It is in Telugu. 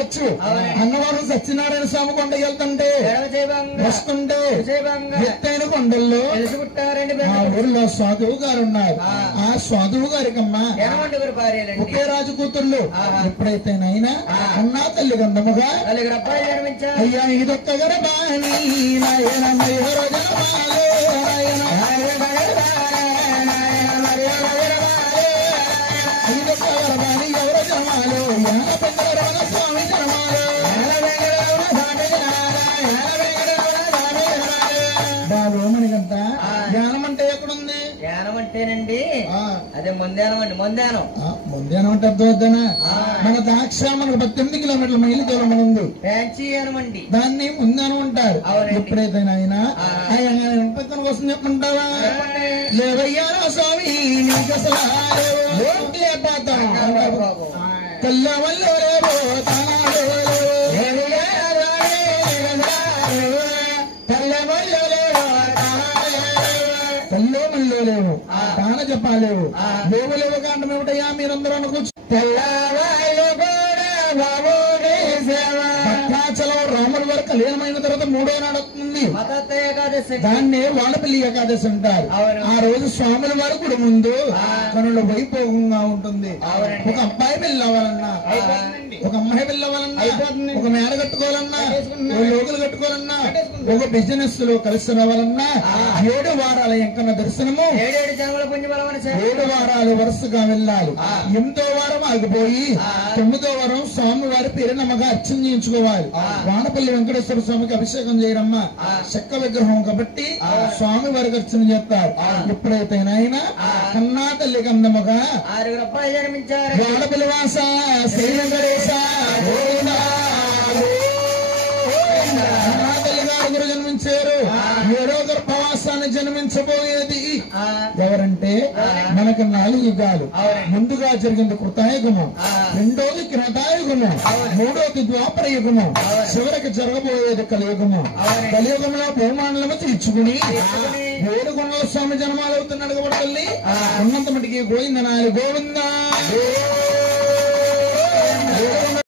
చెప్పొచ్చు. అన్నవరం సత్యనారాయణ స్వామి కొండకి వెళ్తుంటే వస్తుంటే ఎత్తైన కొండల్లో ఆ ఊరిలో సాధువు గారు ఉన్నారు. ఆ సాధువు గారికమ్మా ఒకే రాజు కూతుర్లు. ఎప్పుడైతే నైనా అన్నా తల్లి గంధముగా అయ్యా ఇదొక్క గర్భాని ఎవరు జన్మాలు స్వామి జన్మాలు బాబు మనకంత జ్ఞానం అంటే ఎక్కడుంది? జ్ఞానం అంటేనండి అదే ముందేనం అండి. ముందేనం అంటే అర్థమవుతానా? మన దాక్ష మనకు 18 కిలోమీటర్ల మైలు దూరం ఉంది. అండి దాన్ని ముందేనం అంటారు. ఎప్పుడైతే ఆయన పక్కన కోసం చెప్పంటావా? లేవయ్యా స్వామి నీకు అసలు లేకపోతాం కళ్ళ వల్ల కల్లో మళ్ళీ లేవు తాన చెప్పాలేవు లేవు లేవు కాండం ఏమిటయ్యా మీరందరూ అనుకోవచ్చు. భద్రాచలం రాముల వారి కళ్యాణమైన తర్వాత 3వ నాడు వస్తుంది. దాన్నే వాడపల్లి ఏకాదశి అంటారు. ఆ రోజు స్వాముల వారు కూడా ముందు కనుల వైభోగంగా ఉంటుంది. ఒక అబ్బాయి వెళ్ళవాలన్నా, ఒక అమ్మాయి వెళ్ళవాలన్నా, ఒక మేడ కట్టుకోవాలన్నా, ఒక లోకలు కట్టుకోవాలన్నా, ఒక బిజినెస్ లో కలిసి రావాలన్నా 7 వారాల ఎంకన్న దర్శనము 7 వారాలు వరుసగా వెళ్ళాలి. 8వ వారం ఆగిపోయి 9వ వారం స్వామి వారి పేరు నమ్మగా అర్చన చేయించుకోవాలి. వాడపల్లి వెంకటేశ్వర స్వామికి అభిషేకం చేయరమ్మా. చెక్క విగ్రహం కాబట్టి స్వామి వారికి అర్చన చేస్తారు. ఎప్పుడైతే ఆయన కన్నా తల్లి కందమ్మగా వాడపల్లి వాస శ్రీ వెంకటేశ గురు జన్మించారు. 7వ గర్భవాసాన్ని జన్మించబోయేది ఎవరంటే మనకు 4 యుగాలు. ముందుగా జరిగింది కృతాయుగము, 2వది త్రేతాయుగము, 3వది ద్వాపర యుగము, చివరికి జరగబోయేది కలియుగము. కలియుగంలో భూమానులను తీర్చుకుని 7 కొండల స్వామి జన్మాలు అవుతున్నాడు కాబట్టి ఉన్నంత మటుకి గోవిందనాలు గోవింద.